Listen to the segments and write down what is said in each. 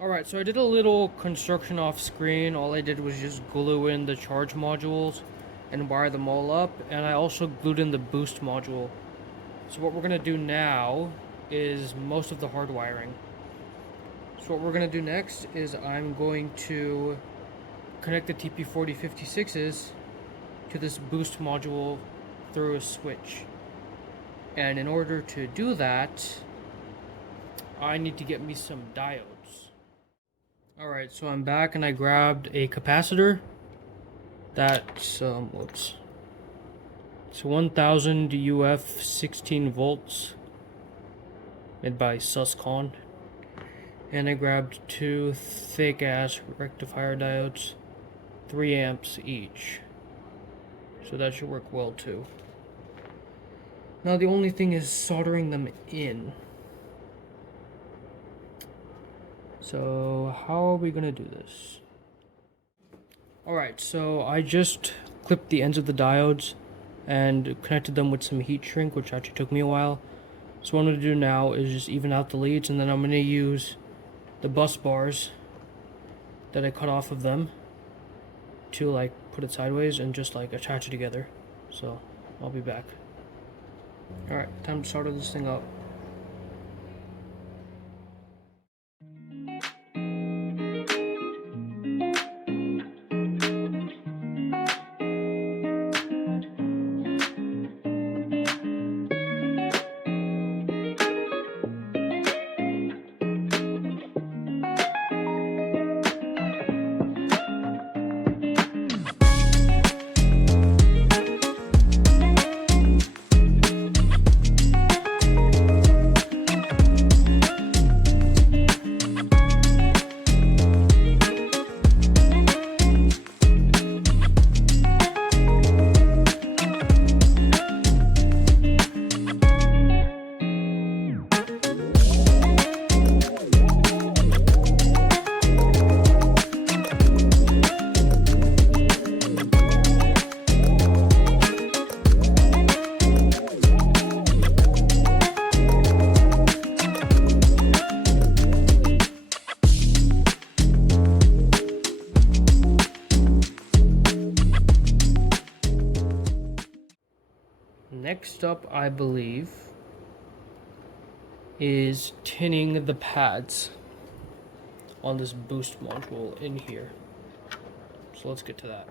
Alright, so I did a little construction off screen. All I did was just glue in the charge modules and wire them all up, and I also glued in the boost module. So what we're going to do now is most of the hard wiring. So what we're going to do next is I'm going to connect the TP4056s to this boost module through a switch. And in order to do that, I need to get me some diodes. Alright, so I'm back and I grabbed a capacitor that's, whoops. It's 1000 UF 16 volts made by Suscon. And I grabbed two thick ass rectifier diodes, 3 amps each. So that should work well too. Now the only thing is soldering them in. So how are we gonna do this? Alright, so I just clipped the ends of the diodes and connected them with some heat shrink, which actually took me a while. So what I'm gonna do now is just even out the leads, and then I'm gonna use the bus bars that I cut off of them to like put it sideways and just like attach it together. So I'll be back. Alright, time to solder this thing up. Next up, I believe, is tinning the pads on this boost module in here. So let's get to that.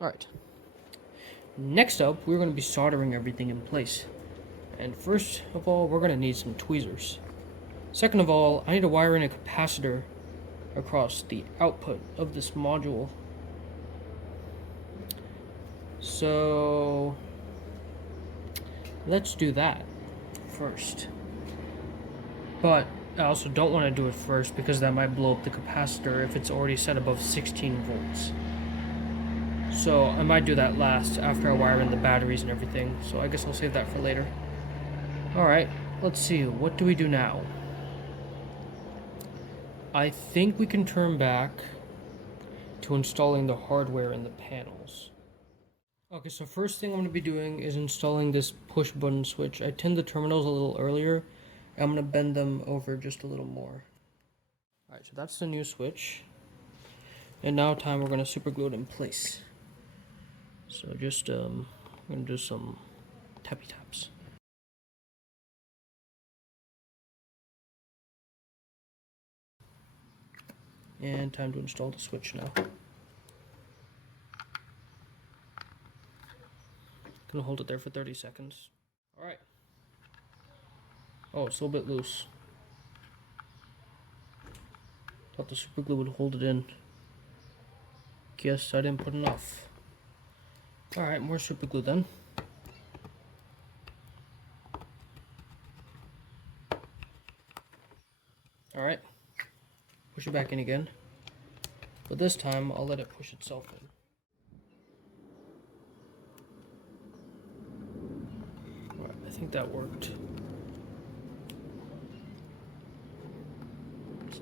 Alright, next up we're going to be soldering everything in place. And first of all, we're going to need some tweezers. Second of all, I need to wire in a capacitor across the output of this module. So let's do that first. But I also don't want to do it first because that might blow up the capacitor if it's already set above 16 volts. So I might do that last after I wire in the batteries and everything. So I guess I'll save that for later. Alright, let's see. What do we do now? I think we can turn back to installing the hardware in the panels. Okay, so first thing I'm going to be doing is installing this push button switch. I tinned the terminals a little earlier. I'm going to bend them over just a little more. Alright, so that's the new switch. And now we're going to super glue it in place. So just, I'm going to do some tappy taps. And time to install the switch now. Gonna hold it there for 30 seconds. Alright. Oh, it's a little bit loose. Thought the super glue would hold it in. Guess I didn't put enough. Alright, more super glue then. Alright. Push it back in again. But this time, I'll let it push itself in. Alright, I think that worked.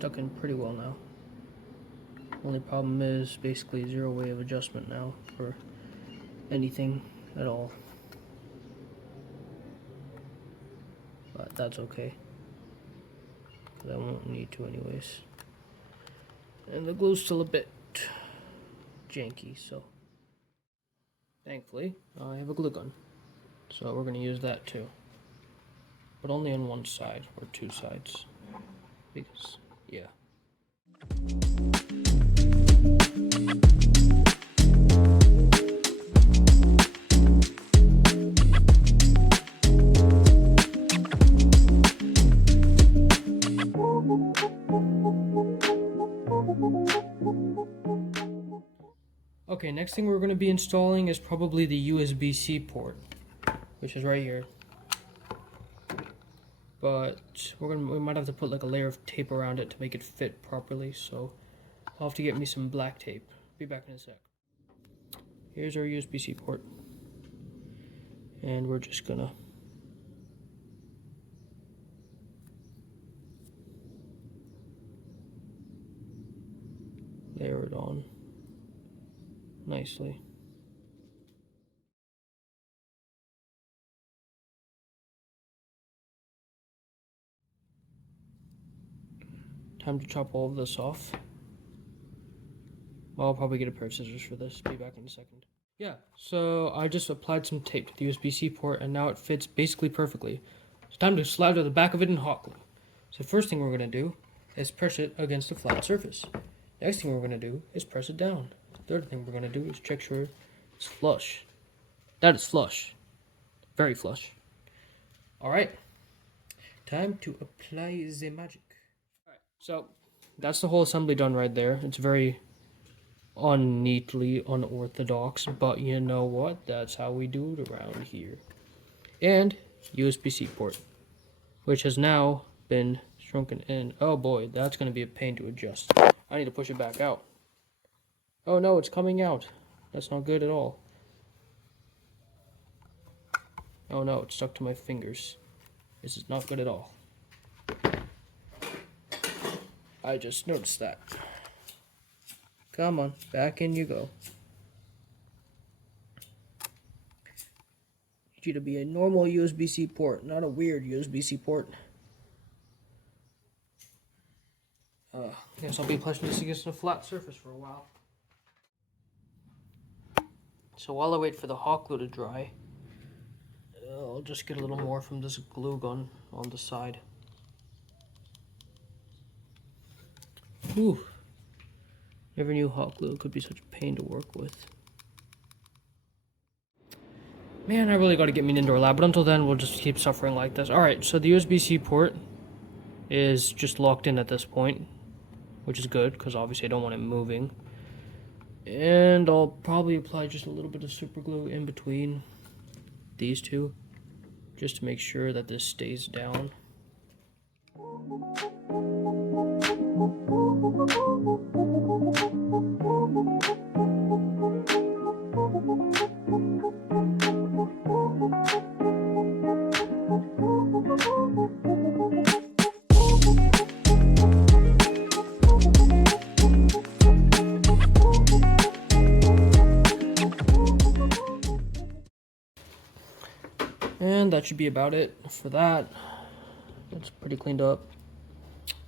stuck in pretty well now. Only problem is basically 0 way of adjustment now for anything at all. But that's okay, because I won't need to anyways. And the glue's still a bit janky, so thankfully I have a glue gun. So we're going to use that too. But only on one side, or two sides. Because, yeah. Okay, next thing we're going to be installing is probably the USB-C port, which is right here. But we might have to put like a layer of tape around it to make it fit properly, so I'll have to get me some black tape. Be back in a sec. Here's our USB-C port, and we're just gonna layer it on nicely. Time to chop all of this off. Well, I'll probably get a pair of scissors for this. Be back in a second. Yeah, so I just applied some tape to the USB-C port, and now it fits basically perfectly. It's time to slide to the back of it in hot glue. So first thing we're going to do is press it against a flat surface. Next thing we're going to do is press it down. Third thing we're going to do is check sure it's flush. That is flush. Very flush. Alright, time to apply the magic. Alright, so that's the whole assembly done right there. It's very unneatly unorthodox, but you know what? That's how we do it around here. And USB-C port, which has now been shrunken in. Oh boy, that's going to be a pain to adjust. I need to push it back out. Oh no, it's coming out. That's not good at all. Oh no, it's stuck to my fingers. This is not good at all. I just noticed that. Come on, back in you go. Need you to be a normal USB-C port, not a weird USB-C port. Guess I'll be pushing this against a flat surface for a while. So while I wait for the hot glue to dry, I'll just get a little more from this glue gun on the side. Whew. Never knew hot glue could be such a pain to work with. Man, I really got to get me an indoor lab, but until then, we'll just keep suffering like this. Alright, so the USB-C port is just locked in at this point, which is good, because obviously I don't want it moving. And I'll probably apply just a little bit of super glue in between these two, just to make sure that this stays down. And that should be about it for that. That's pretty cleaned up.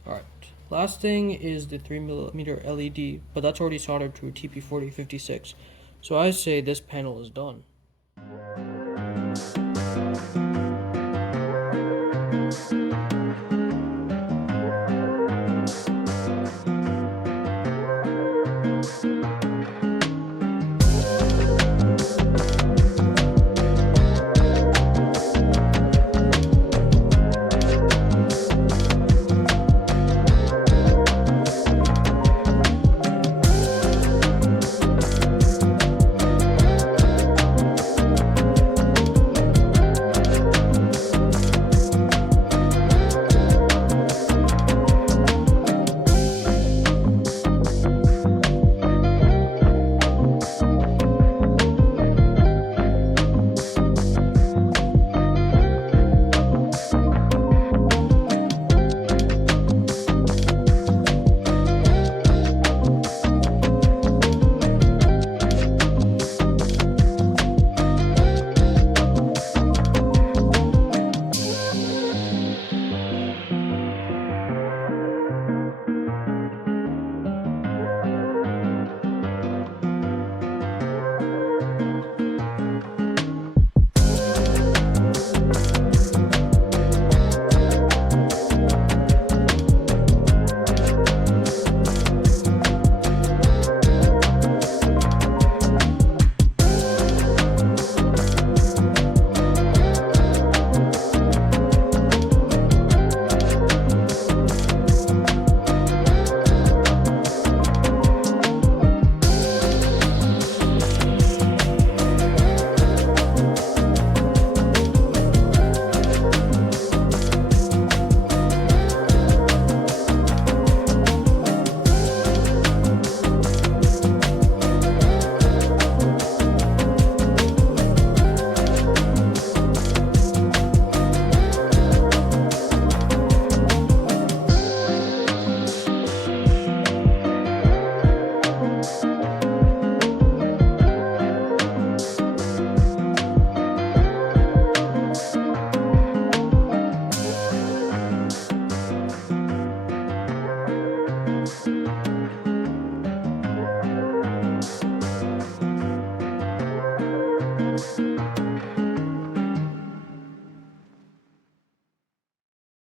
Alright, last thing is the 3mm LED, but that's already soldered to a TP4056. So I say this panel is done.